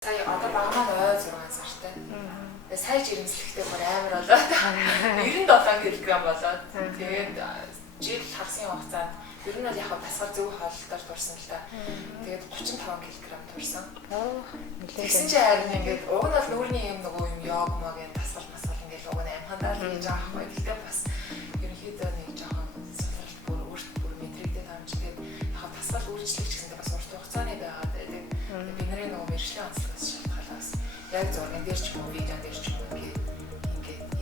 Сая одоо багамаа 6 сартай. Тэгээ сая жирэмслэхтэй бүр амар болоод 97 кг болоод тэгээд жил хагасны хугацаанд ер нь бол яг тасгал зөв хооллолтоор дурсан л та. Тэгээд 35 кг дурсан. Тэгсэн чинь харин ингээд уг нь бол нүүрний юм нөгөө юм йог мог энэ тасгал масгал ингээд уг нь амхандаа л хийж байгаа байхгүй. Тэгтээ бас ерөнхийдөө нэг жоохон сулралт бүр өөрт бүр мэдрэгдээд байгаа юм чи тэгээд яг тасгал үржлэх гэсэндээ бас урт хугацааны байгаад тэгээд бид нарын нөгөө мэржлийн онцлогоос шалтгаалаас яг зургийн дээр ч юм уу видеон дээр ч юм уу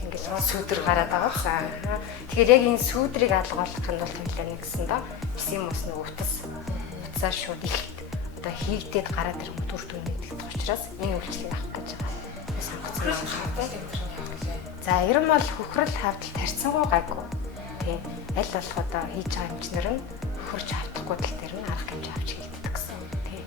ингээд сүүдэр гараад байгаа. Тэгэхээр яг энэ сүүдрийг алгуулах нь бол хэлээ нэгсэн доо. Бисийн мус нэг утсаар шууд их одоо хийгдээд гараад ирэх үр дүн нэгдэх учраас энэ үйлчлэгийг авах гэж байгаа. Сонгоцсон хавтал энэ явах гэлээ. За ер нь бол хөхрөл хавтал тарьцсангүй гайгүй. Тийм аль болох одоо хийж байгаа юмчнэр нь хөрч хавтахгүй тал дээр нь арга хэмжээ авч хийдэг гэсэн. Тийм.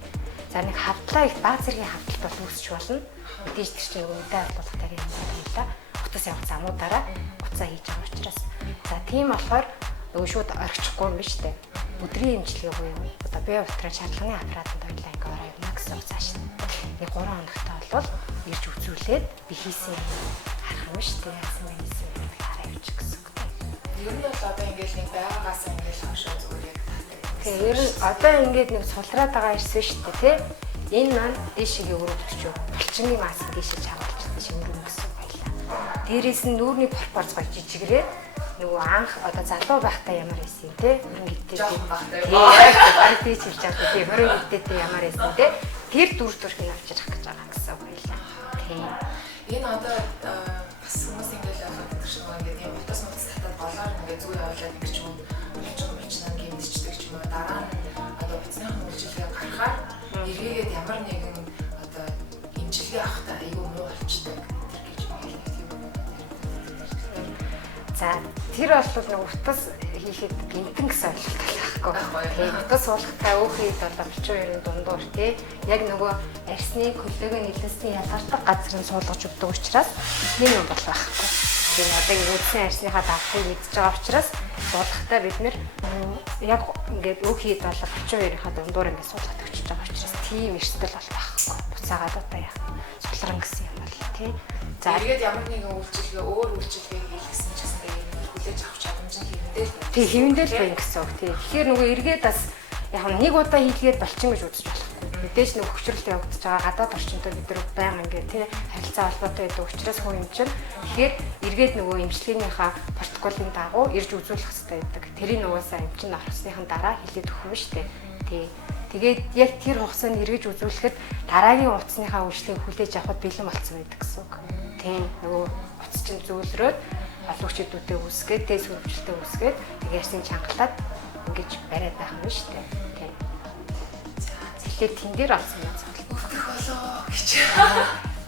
За нэг хавтлаа их баг зэргийн хавталт бол үүсч болно. Мэдээж тэр чинь үедээ алуулах тарих юм байна. Утас явах замуудаараа уцаа хийж байгаа учраас. За тийм болохоор нөгөө шууд орчихгүй юм биш үү? Өдрийн эмчилгээ буюу одоо бие утрын шалганы аппаратанд байлаа ингээ ороо явна гэсэн уцааш. Нэг 3 хоногтой болвол ирж үзүүлээд би хийсэн юм харах юм шүү дээ. Яасан бэ гэсэн юм хараа явчих гэсэн үг. Ер нь бол одоо ингээл нэг байгаагаас ингээл хавшаа зүгээр яг таатай. Тэгээ ер нь одоо ингээд нэг сулраад байгаа ирсэн шүү дээ тий. Энэ маань дээшээ өрөвдөж юу? Булчингийн маск дээшээ чавуулчихсан шиг өрөвнө гэсэн үг байлаа. Дээрээс нь нүүрний пропорц гоё жижигрээ нөгөө анх одоо залуу байхдаа ямар байсан юм те хөрөнгөтэй тийм би хэлж байгаа тийм хөрөнгөтэй ямар байсан те тэр дүр төрхийг авчрах гэж байгаа гэсэн үг байлаа. Тийм. Энэ одоо бас хүмүүс ингээл ойлгох шиг байгаа ингээд юм утас мутас татаад голоор ингээд зүг явуулаад нэг ч юм бичнэ гимтчдэг ч юм уу дараа нь одоо утасны үйлчилгээ гарахаар эргээгээд ямар нэгэн одоо имчилгээ авахтаа айгүй муу болчтой. За тэр бол нэг утас хийхэд гинтэн гэсэн ойлголт байхгүй. Тийм утас суулгахтай өөхийд бол 32-ын дундуур тий яг нөгөө арсны коллаген нэлээсний ялгардаг газрыг суулгаж өгдөг учраас нэг юм бол байхгүй. Тийм одоо үдсэн арсныхаа давхыг мэдж байгаа учраас суулгахтай бид нэр яг ингээд өөхийд бол 32-ийнхаа дундуур ингээд суулгаж өгч байгаа учраас тийм эрсдэл бол байхгүй. Буцаагаад одоо яг сулран гэсэн юм бол тий. За эргээд ямар нэгэн үйлчилгээ өөр үйлчилгээ хийх гэсэн ч хүлээж авах чадамж нь хэвэндээ л байна. Тий хэвэндээ л байна гэсэн үг тий. Тэгэхээр нөгөө эргээд бас яг нэг удаа хийлгээд болчин гэж үзэж болохгүй. Мэдээж нэг хөвчрөлт явагдаж байгаа гадаад орчинтой бид нар байнга ингээ тий харилцаа холбоотой байдаг учраас хүн юм чинь. Тэгэхээр эргээд нөгөө эмчилгээнийхаа протоколын дагуу ирж үзүүлэх хэрэгтэй байдаг. Тэрийг нугасаа эмчин орсныхан дараа хэлээд өгөх юм шүү дээ. Тий. Тэгээд яг тэр хугацаанд эргэж үзүүлэхэд дараагийн утасныхаа үйлчлэгийг хүлээж авахд бэлэн болцсон байдаг гэсэн үг. Тийм нөгөө утас чинь зөвлөрөөд олгогчдуудтай үсгээд дэс хөрвчлөлтөй үсгээд яарсын чангалаад ингэж бариад байх юм шүү дээ. Тийм. Тэгэхээр тэн дээр олсон юм цогт. Өөх болоо гэж.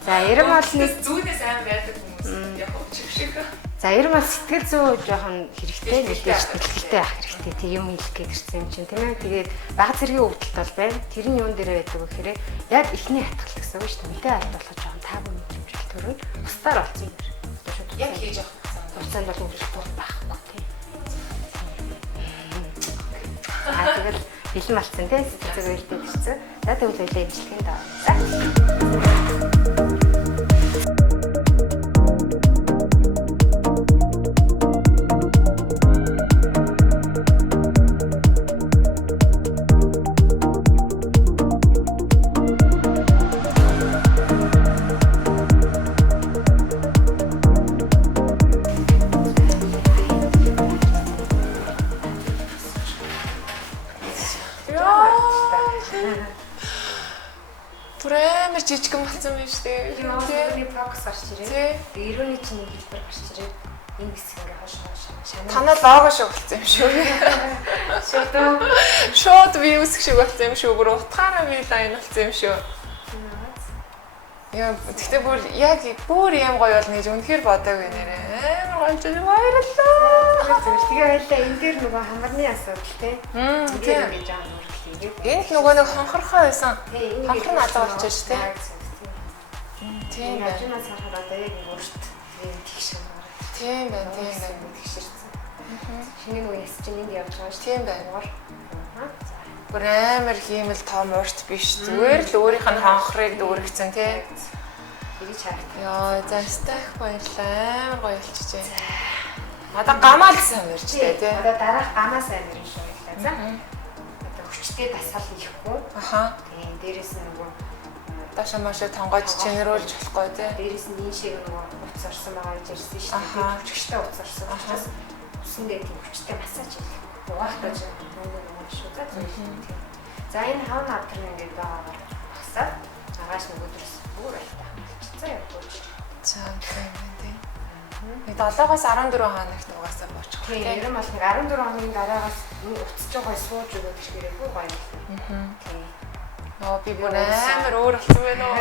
За ерөн бол нэг зүүнээс аймаг байдаг хүмүүс яг уучиг шиг. За ерөн бол сэтгэл зүй жоохон хэрэгтэй мэдээж бэлтгэлтэй байх хэрэгтэй. Тэг юм хэлэх гэж ирсэн юм чинь тийм ээ. Тэгээд баг зэргийн өвдөлт бол байна. Тэр нь юун дээр байдаг вэ гэхээр яг ихний хатгалт гэсэн үг шүү дээ. Мэдээ алдуулах жоохон таагүй мэдрэмжэл төрөнд бусдаар олсон юм. Яг хийж авах хугацаанд бол өвдөлт байхгүй тийм. Тэгэл бэлэн болсон тийм сэтгэл зүй үйлдэл ирсэн. За тэгвэл хоёлаа эмчилгээнд орсон. Бүрээр жижигэн болсон юм шүү дээ. Яагаад фокус гарч ирээ. Ирүүний чинь хэлбэр гарч ирээ. Энэ хэсэг ингээ хоош. Танаа лого шиг болсон юм шүү. Шууд би үсэх шиг болсон юм шүү. Бүр утгаараа би лайн болсон юм шүү. Яа, тэгтээ бүр яг бүр юм гоё болно гэж үнэхээр бодоагүй нэрээ. Амар гоё ч баярлалаа. Тэгээ байлаа энэ дээр нөгөө хамарны асуудал тий. Ингээд ингэж аа энд нөгөө нэг хонхорхоо байсан. Хонхор нь алга болчихж тий. Тийм байна. Ажинаас харахад одоо яг өөрт тэгш юм байна. Тийм байна, тийм байна. Тэгшэрсэн. Шинэ нөгөө яс чинь энд явж байгаа шүү. Тийм байна. Аа. Бүр амар хиймэл том урт биш. Зүгээр л өөрийнх нь хонхрыг дүүргэсэн тий. Ирж харагдав. Яа, заастаа их баярлаа. Амар гоё болчихжээ. Одоо гамаал сайн мэрч дээ тий. Одоо дараах гамаа сайн мэрэн шүү байлаа. За. Одоо хүчтэй дасгал хийхгүй. Аха. Тийм, дээрэс нь нөгөө Даша маашаа тонгоож чинрүүлж болохгүй тий. Дээрэс нь энэ шиг нөгөө утас орсон байгаа гэж ярьсан шүү дээ. Хүчтэй утас орсон учраас үсэндээ тийм хүчтэй массаж хийх. Угаахтаж нөгөө шүү дээ. За энэ хаан авдар нь ингээд байгаагаар багсаад агаш нэг өдрөөс бүр айтаа болчихсон юм болж. За тийм тий. 7-аас 14 хоногт угаасаа боочих. Тийм, ер нь бол нэг 14 хоногийн дараагаас уцаж байгаа сууж өгөөд гэхээр бүр гоё. Тийм. Ноо би бүр амар өөр болсон байна уу?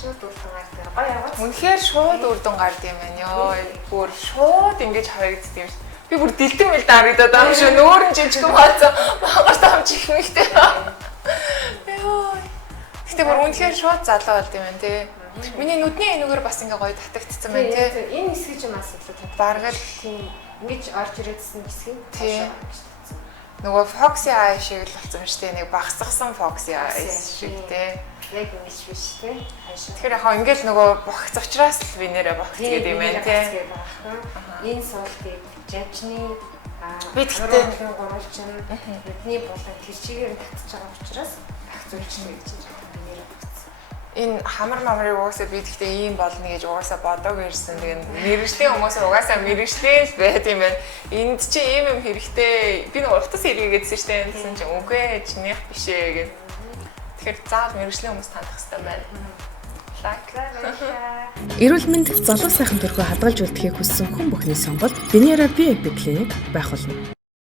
Шууд урдан гардаг. Гоё яваад. Үнэхээр шууд урдан гард юм байна ёо. Бүр шууд ингэж харагддаг юм шиг. Би бүр дэлдэг мэл дарагдаад байгаа шүү. Нөөрн жижигхэн хооцоо багаар тамч их нэгтэй. Ёо. Гэтэ бүр үнэхээр шууд залуу болд юм байна тий. Миний нүдний энүүгээр бас ингээ гоё татагдцсан байна тий. Энэ хэсэг юм асуудал Бараг л тийм ингэж орж ирээдсэн хэсэг. Тий. Нөгөө Foxy Eye шиг л болсон юм шүү дээ. Нэг багсгсан Foxy Eye шиг тий. Яг ингэж биш тий. Тэгэхээр яхаа ингээл нөгөө богц учраас л би нэрээ богц гэдэг юм байна тий. Энэ суултыг жажны би тэгтээ гурвалчин бидний болон тэр чигээр татчих байгаа учраас багцуулчтай гэж би нэрээ богц. Энэ хамар мамрыг угаасаа би тэгтээ ийм болно гэж угаасаа бодог ирсэн. Тэгээд мэрэгжлийн хүмүүс угаасаа мэрэгжлээ л байт юм байна. Энд чи ийм юм хэрэгтэй. Би нэг утас эргээгээдсэн шүү дээ. Тэгсэн чинь үгүй ээ чинийх биш ээ гэх. Тэгэхээр заавал мэрэгжлийн хүмүүс таних хэрэгтэй байна. Эрүүл мэнд залуу сайхан төрхөө хадгалж үлдэхийг хүссэн хүн бүхний сонголт Венера VIP клиник байх болно.